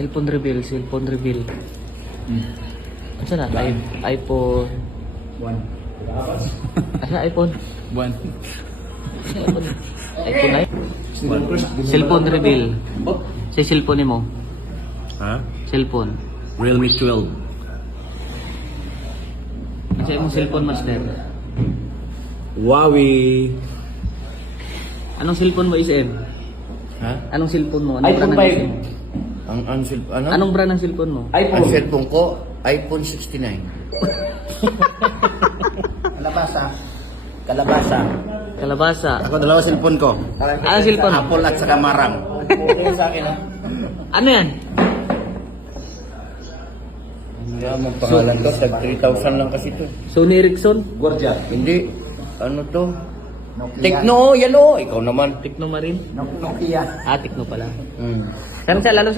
Cellphone reveal. Ano na? iPhone. Ano iPhone? One. iPhone ay? Cellphone reveal. Sa cellphone mo. Ha? Cellphone. Realme 12. Ano sa imong cellphone, master? Huawei. Anong cellphone mo, SM? Ha? Anong cellphone mo? Anong iPhone brand ng 5. cellphone mo? Ano? Anong brand ng cellphone mo? Ang cellphone ko, iPhone 69. Kalabasa. Kalabasa. Ako dalawa cellphone ko. Anong cellphone? Apple at saka Marang. Sa akin ha. Ano yan? Kaya mong pangalan to, tag 3,000 lang kasi to. Sony Ericsson? Gwardiya. Hindi. Ano to? Tekno, yan o. Ikaw naman. Tecno Marine? Nokia. Tecno pala. Hmm. Saan sa lalo